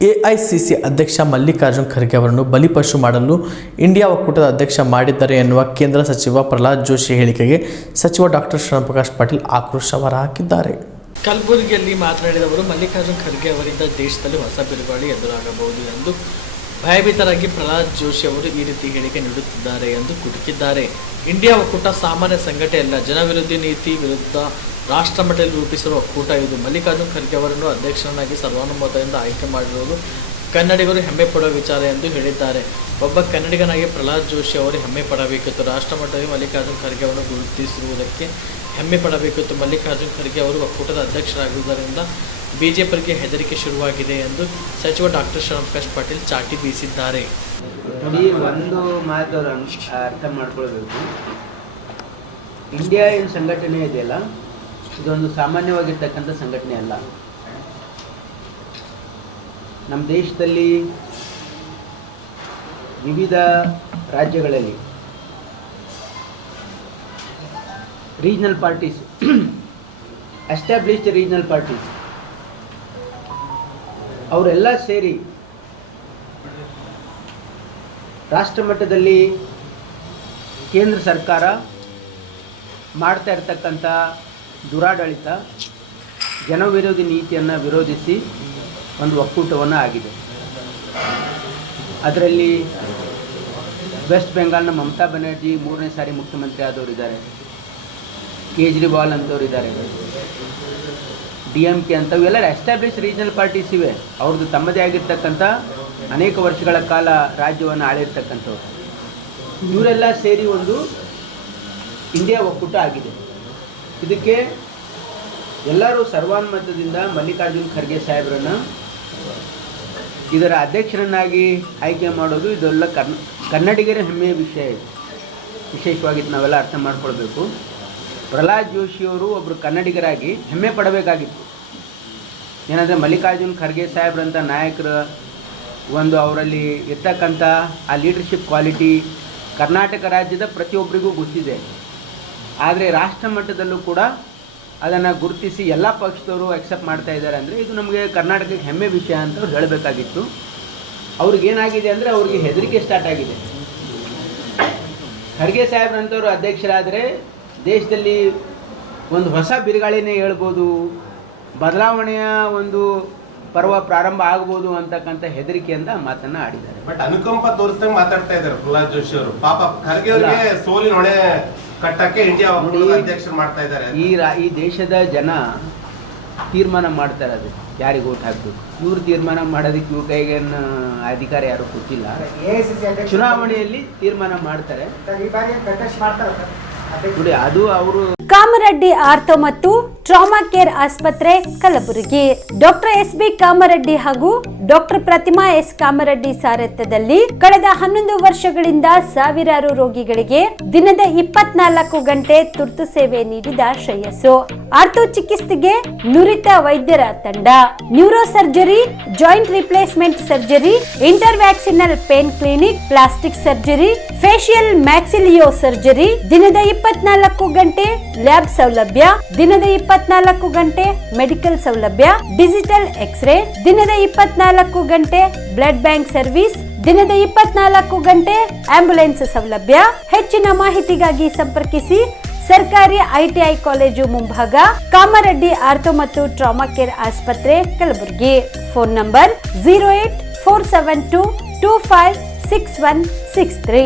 AICC ಅಧ್ಯಕ್ಷ ಮಲ್ಲಿಕಾರ್ಜುನ್ ಖರ್ಗೆ ಅವರನ್ನು ಬಲಿಪಶು ಮಾಡಲು ಇಂಡಿಯಾ ಒಕ್ಕೂಟದ ಅಧ್ಯಕ್ಷ ಮಾಡಿದ್ದಾರೆ ಎನ್ನುವ ಕೇಂದ್ರ ಸಚಿವ ಪ್ರಹ್ಲಾದ್ ಜೋಶಿ ಹೇಳಿಕೆಗೆ ಸಚಿವ ಡಾಕ್ಟರ್ ಶ್ರೀರಾಮ್ ಪಾಟೀಲ್ ಆಕ್ರೋಶ ಹೊರಹಾಕಿದ್ದಾರೆ. ಕಲಬುರಗಿಯಲ್ಲಿ ಮಾತನಾಡಿದ ಅವರು, ಮಲ್ಲಿಕಾರ್ಜುನ್ ಖರ್ಗೆ ಅವರಿಂದ ದೇಶದಲ್ಲಿ ಹೊಸ ಬಿರುಗಾಳಿ ಎದುರಾಗಬಹುದು ಎಂದು ಭಯಭೀತರಾಗಿ ಪ್ರಹ್ಲಾದ್ ಜೋಶಿ ಅವರು ಈ ರೀತಿ ಹೇಳಿಕೆ ನೀಡುತ್ತಿದ್ದಾರೆ ಎಂದು ಕುಟುಕಿದ್ದಾರೆ. ಇಂಡಿಯಾ ಒಕ್ಕೂಟ ಸಾಮಾನ್ಯ ಸಂಘಟನೆಯಲ್ಲ, ಜನವಿರೋಧಿ ನೀತಿ ವಿರುದ್ಧ ರಾಷ್ಟ್ರ ಮಟ್ಟದಲ್ಲಿ ರೂಪಿಸಿರುವ ಒಕ್ಕೂಟ ಇದು. ಮಲ್ಲಿಕಾರ್ಜುನ್ ಖರ್ಗೆ ಅವರನ್ನು ಅಧ್ಯಕ್ಷರನ್ನಾಗಿ ಸರ್ವಾನುಮತದಿಂದ ಆಯ್ಕೆ ಮಾಡಿರುವುದು ಕನ್ನಡಿಗರು ಹೆಮ್ಮೆ ಪಡುವ ವಿಚಾರ ಎಂದು ಹೇಳಿದ್ದಾರೆ. ಒಬ್ಬ ಕನ್ನಡಿಗನಾಗಿ ಪ್ರಹ್ಲಾದ್ ಜೋಶಿ ಅವರು ಹೆಮ್ಮೆ ಪಡಬೇಕಿತ್ತು. ರಾಷ್ಟ್ರ ಮಟ್ಟದಲ್ಲಿ ಮಲ್ಲಿಕಾರ್ಜುನ್ ಖರ್ಗೆ ಅವರನ್ನು ಗುರುತಿಸಿರುವುದಕ್ಕೆ ಹೆಮ್ಮೆ ಪಡಬೇಕಿತ್ತು. ಮಲ್ಲಿಕಾರ್ಜುನ್ ಖರ್ಗೆ ಅವರು ಒಕ್ಕೂಟದ ಅಧ್ಯಕ್ಷರಾಗುವುದರಿಂದ ಬಿಜೆಪಿಗೆ ಹೆದರಿಕೆ ಶುರುವಾಗಿದೆ ಎಂದು ಸಚಿವ ಡಾಕ್ಟರ್ ಶ್ರೀರಾಮ್ ಪಾಟೀಲ್ ಚಾಟಿ ಬೀಸಿದ್ದಾರೆ. ಒಂದು ಮಾತು ಅರ್ಥ ಮಾಡ್ಕೊಳ್ಬೇಕು. ಇಂಡಿಯಾ ಏನು ಸಂಘಟನೆ ಇದೆಯಲ್ಲ, ಇದೊಂದು ಸಾಮಾನ್ಯವಾಗಿರ್ತಕ್ಕಂಥ ಸಂಘಟನೆ ಅಲ್ಲ. ನಮ್ಮ ದೇಶದಲ್ಲಿ ವಿವಿಧ ರಾಜ್ಯಗಳಲ್ಲಿ regional parties, established regional parties ಅವರೆಲ್ಲ ಸೇರಿ ರಾಷ್ಟ್ರ ಮಟ್ಟದಲ್ಲಿ ಕೇಂದ್ರ ಸರ್ಕಾರ ಮಾಡ್ತಾ ಇರ್ತಕ್ಕಂಥ ದುರಾಡಳಿತ, ಜನವಿರೋಧಿ ನೀತಿಯನ್ನು ವಿರೋಧಿಸಿ ಒಂದು ಒಕ್ಕೂಟವನ್ನು ಆಗಿದೆ. ಅದರಲ್ಲಿ ವೆಸ್ಟ್ ಬೆಂಗಾಲ್ನ ಮಮತಾ ಬ್ಯಾನರ್ಜಿ 3ನೇ ಸಾರಿ ಮುಖ್ಯಮಂತ್ರಿ ಆದವರಿದ್ದಾರೆ, ಕೇಜ್ರಿವಾಲ್ ಅಂತವರಿದ್ದಾರೆ, DMK ಅಂಥವೆಲ್ಲ ಎಸ್ಟಾಬ್ಲಿಷ್ ರೀಜನಲ್ ಪಾರ್ಟೀಸ್ ಇವೆ. ಅವ್ರದ್ದು ತಮ್ಮದೇ ಆಗಿರ್ತಕ್ಕಂಥ ಅನೇಕ ವರ್ಷಗಳ ಕಾಲ ರಾಜ್ಯವನ್ನು ಆಳಿರ್ತಕ್ಕಂಥವ್ರು. ಇವರೆಲ್ಲ ಸೇರಿ ಒಂದು ಇಂಡಿಯಾ ಒಕ್ಕೂಟ ಆಗಿದೆ. ಇದಕ್ಕೆ ಎಲ್ಲರೂ ಸರ್ವಾನುಮತದಿಂದ ಮಲ್ಲಿಕಾರ್ಜುನ್ ಖರ್ಗೆ ಸಾಹೇಬರನ್ನು ಇದರ ಅಧ್ಯಕ್ಷರನ್ನಾಗಿ ಆಯ್ಕೆ ಮಾಡೋದು ಇದೆಲ್ಲ ಕನ್ನಡಿಗರ ಹೆಮ್ಮೆಯ ವಿಷಯ ಇದೆ. ವಿಶೇಷವಾಗಿ ನಾವೆಲ್ಲ ಅರ್ಥ ಮಾಡ್ಕೊಳ್ಬೇಕು. ಪ್ರಹ್ಲಾದ್ ಜೋಶಿಯವರು ಒಬ್ಬರು ಕನ್ನಡಿಗರಾಗಿ ಹೆಮ್ಮೆ ಪಡಬೇಕಾಗಿತ್ತು. ಏನಂದರೆ ಮಲ್ಲಿಕಾರ್ಜುನ್ ಖರ್ಗೆ ಸಾಹೇಬ್ರಂಥ ನಾಯಕರ ಒಂದು ಅವರಲ್ಲಿ ಇರ್ತಕ್ಕಂಥ ಆ ಲೀಡರ್ಶಿಪ್ ಕ್ವಾಲಿಟಿ ಕರ್ನಾಟಕ ರಾಜ್ಯದ ಪ್ರತಿಯೊಬ್ಬರಿಗೂ ಗೊತ್ತಿದೆ. ಆದರೆ ರಾಷ್ಟ್ರ ಮಟ್ಟದಲ್ಲೂ ಕೂಡ ಅದನ್ನು ಗುರುತಿಸಿ ಎಲ್ಲ ಪಕ್ಷದವರು ಅಕ್ಸೆಪ್ಟ್ ಮಾಡ್ತಾ ಇದ್ದಾರೆ ಅಂದರೆ ಇದು ನಮಗೆ ಕರ್ನಾಟಕಕ್ಕೆ ಹೆಮ್ಮೆ ವಿಷಯ ಅಂತ ಅವ್ರು ಹೇಳಬೇಕಾಗಿತ್ತು. ಅವ್ರಿಗೇನಾಗಿದೆ ಅಂದರೆ ಅವ್ರಿಗೆ ಹೆದರಿಕೆ ಸ್ಟಾರ್ಟ್ ಆಗಿದೆ. ಖರ್ಗೆ ಸಾಹೇಬ್ರಂಥವ್ರು ಅಧ್ಯಕ್ಷರಾದರೆ ದೇಶದಲ್ಲಿ ಒಂದು ಹೊಸ ಬಿರುಗಾಳಿನೇ ಹೇಳ್ಬೋದು, ಬದಲಾವಣೆಯ ಒಂದು ಪರ್ವ ಪ್ರಾರಂಭ ಆಗ್ಬೋದು ಅಂತಕ್ಕಂಥ ಹೆದರಿಕೆಯಿಂದ ಮಾತನ್ನ ಆಡಿದ್ದಾರೆ. ಬಟ್ ಅನುಕಂಪ ತೋರಿಸ್ದಂಗೆ ಮಾತಾಡ್ತಾ ಇದ್ದಾರೆ ಪ್ರಹ್ಲಾದ್ ಜೋಶಿ ಅವರು. ಪಾಪ ಖರ್ಗೆ ಅವರಿಗೆ ಸೋಲಿನ ಹೊಣೆ ಕಟ್ಟಕ್ಕೆ ಇಂಡಿಯಾ ಅಧ್ಯಕ್ಷರು ಮಾಡ್ತಾ ಇದ್ದಾರೆ. ಈ ದೇಶದ ಜನ ತೀರ್ಮಾನ ಮಾಡ್ತಾರೆ, ಅದು ಯಾರಿಗೆ ಓಟ್ ಹಾಕ್ಬೇಕು. ಇವ್ರು ತೀರ್ಮಾನ ಮಾಡೋದಕ್ಕೆ ಇವ್ರ ಕೈಗೇನು ಅಧಿಕಾರ ಯಾರು ಕೊಟ್ಟಿಲ್ಲ. ಚುನಾವಣೆಯಲ್ಲಿ ತೀರ್ಮಾನ ಮಾಡ್ತಾರೆ ನೋಡಿ. ಅದು ಅವರು ಕಾಮರೆಡ್ಡಿ ಆರ್ಥೋ ಮತ್ತು ಟ್ರಾಮಾ ಕೇರ್ ಆಸ್ಪತ್ರೆ ಕಲಬುರಗಿ. ಡಾಕ್ಟರ್ SB ಕಾಮರೆಡ್ಡಿ ಹಾಗೂ ಡಾಕ್ಟರ್ ಪ್ರತಿಮಾ S ಕಾಮರೆಡ್ಡಿ ಸಾರಥ್ಯದಲ್ಲಿ ಕಳೆದ 11 ವರ್ಷಗಳಿಂದ ಸಾವಿರಾರು ರೋಗಿಗಳಿಗೆ ದಿನದ 24 ಗಂಟೆ ತುರ್ತು ಸೇವೆ ನೀಡಿದ ಶ್ರೇಯಸ್ಸು. ಆರ್ಥೋ ಚಿಕಿತ್ಸೆಗೆ ನುರಿತ ವೈದ್ಯರ ತಂಡ, neuro surgery, joint replacement surgery, interventional pain clinic, plastic surgery, facial maxillo surgery, ದಿನದ 24 ಗಂಟೆ ಲ್ಯಾಬ್ ಸೌಲಭ್ಯ, ದಿನದ 24 ಗಂಟೆ ಮೆಡಿಕಲ್ ಸೌಲಭ್ಯ, ಡಿಜಿಟಲ್ ಎಕ್ಸ್ರೇ, ದಿನದ 24 ಗಂಟೆ ಬ್ಲಡ್ ಬ್ಯಾಂಕ್ ಸರ್ವಿಸ್, ದಿನದ 24 ಗಂಟೆ ಆಂಬ್ಯುಲೆನ್ಸ್ ಸೌಲಭ್ಯ. ಹೆಚ್ಚಿನ ಮಾಹಿತಿಗಾಗಿ ಸಂಪರ್ಕಿಸಿ ಸರ್ಕಾರಿ ITI ಕಾಲೇಜು ಮುಂಭಾಗ, ಕಾಮರೆಡ್ಡಿ ಆರ್ಥೋ ಮತ್ತು ಟ್ರಾಮಾ ಕೇರ್ ಆಸ್ಪತ್ರೆ ಕಲಬುರಗಿ. Phone number 084722566163.